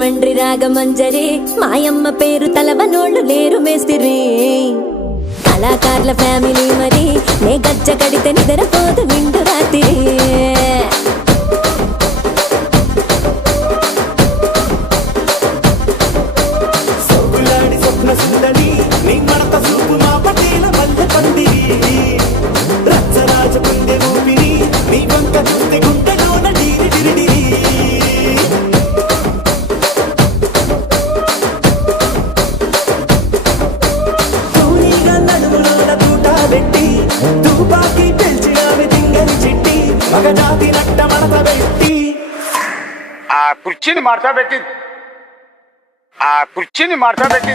రాజమండ్రి రాగమంజరి మాయమ్మ పేరు తలవనోళ్ళు లేరు మేస్తిరి కళాకారుల ఫ్యామిలీ మరి నే గజ్జ కడితే నిద్రపోదు నిండు రాత్రి కుర్చీని మార్చా పెట్టి కుర్చీని మార్చా పెట్టి